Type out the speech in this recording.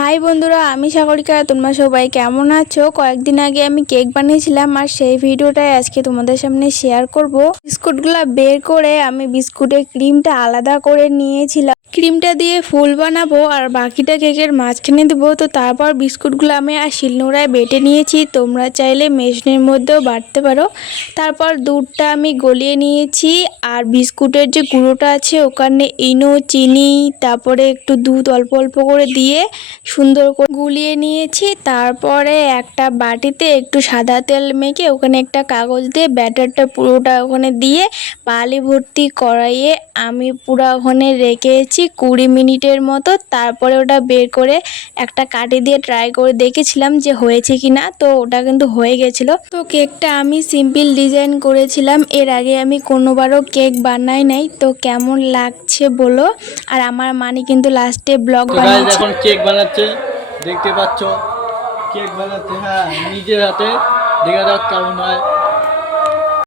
High বন্ধুরা, আমি সাগরিকা। তোমরা সবাই কেমন আছো? কয়েকদিন আগে আমি কেক বানিয়েছিলাম আর সেই ভিডিওটাই আজকে তোমাদের সামনে শেয়ার করব। বিস্কুটগুলো বের করে আমি বিস্কুটের ক্রিমটা আলাদা করে নিয়েছিলাম। ক্রিমটা দিয়ে ফুল বানাবো আর বাকিটা কেকের মাঝখানে দেবো। তো তারপর বিস্কুটগুলো আমি আর শিলনোড়ায় বেটে নিয়েছি। তোমরা চাইলে মেশিনের মধ্যেও বাটতে পারো। তারপর দুধটা আমি গলিয়ে নিয়েছি আর বিস্কুটের যে গুঁড়োটা আছে ওখানে ইনো, চিনি, তারপরে একটু দুধ অল্প অল্প করে দিয়ে সুন্দর করে গুলিয়ে নিয়েছি। তারপরে একটা বাটিতে একটু সাদা তেল মেখে ওখানে একটা কাগজ দিয়ে ব্যাটারটা পুরোটা ওখানে দিয়ে বালি ভর্তি কড়াইয়ে আমি পুরো ওখানে রেখেছি 20 মিনিটের মতো। তারপরে ওটা বের করে একটা কাঠি দিয়ে ট্রাই করে দেখেছিলাম যে হয়েছে কিনা। তো ওটা কিন্তু হয়ে গেছিলো। তো কেকটা আমি সিম্পল ডিজাইন করেছিলাম, এর আগে আমি কোনোবারও কেক বানাই নাই। তো কেমন লাগছে বলো। আর আমার মানি কিন্তু লাস্টে ব্লগ বানাচ্ছে। এখন কেক বানাচ্ছে, দেখতে পাচ্ছ কেক বানাচ্ছে। হ্যাঁ, নিজের হাতে দেখা যাক কেমন হয়।